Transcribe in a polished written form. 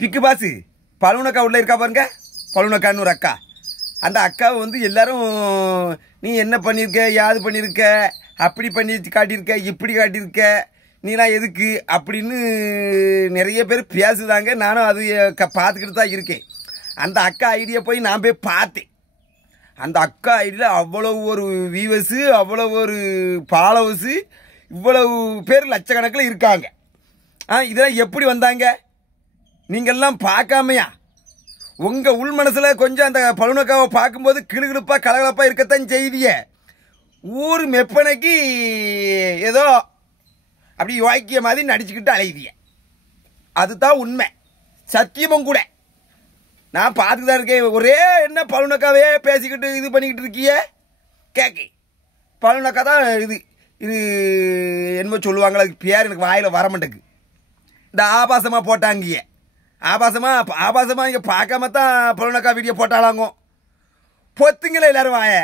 பிக்கு பாசு பழுவனக்கா உள்ள இருக்கா பாருங்க. பழுவனக்கான்னு ஒரு அக்கா. அந்த அக்காவை வந்து எல்லாரும் நீ என்ன பண்ணியிருக்க, யாது பண்ணியிருக்க, அப்படி பண்ணி காட்டியிருக்க, இப்படி காட்டியிருக்க, நீலாம் எதுக்கு அப்படின்னு நிறைய பேர் பேசுதாங்க. நானும் அது பார்த்துக்கிட்டு தான் இருக்கேன். அந்த அக்கா ஐடியா போய் நான் போய் பார்த்தேன். அந்த அக்கா ஐடியில் அவ்வளவு ஒரு வியூவர்ஸு, அவ்வளவு ஒரு ஃபாலோவர்ஸு, இவ்வளவு பேர் லட்சக்கணக்கில் இருக்காங்க. இதெல்லாம் எப்படி வந்தாங்க? நீங்கள்லாம் பார்க்காமையா? உங்கள் உள் மனசில் கொஞ்சம் அந்த பழுவனக்காவை பார்க்கும்போது கிளுகிழுப்பாக கலகலப்பாக இருக்கத்தான் செய்திய. ஊர் மெப்பனைக்கு ஏதோ அப்படி வாக்கிய மாதிரி நடிச்சுக்கிட்டு அலையுதிய. அதுதான் உண்மை, சத்தியமும் கூட. நான் பார்த்துட்டு தான் இருக்கேன். ஒரே என்ன பழுவனக்காவே பேசிக்கிட்டு இது பண்ணிக்கிட்டு இருக்கிய கேட்க. பழுவனக்கா தான் இது இது என்னமோ சொல்லுவாங்களா, அதுக்கு பேர் எனக்கு வாயில் வர மாட்டேங்குது. இந்த ஆபாசமாக போட்டாங்க. ஆபாசமாக இங்கே பார்க்காம தான் பழுவனக்கா வீடியோ போட்டாலாங்க. பொத்துங்களே எல்லாரும் வாய.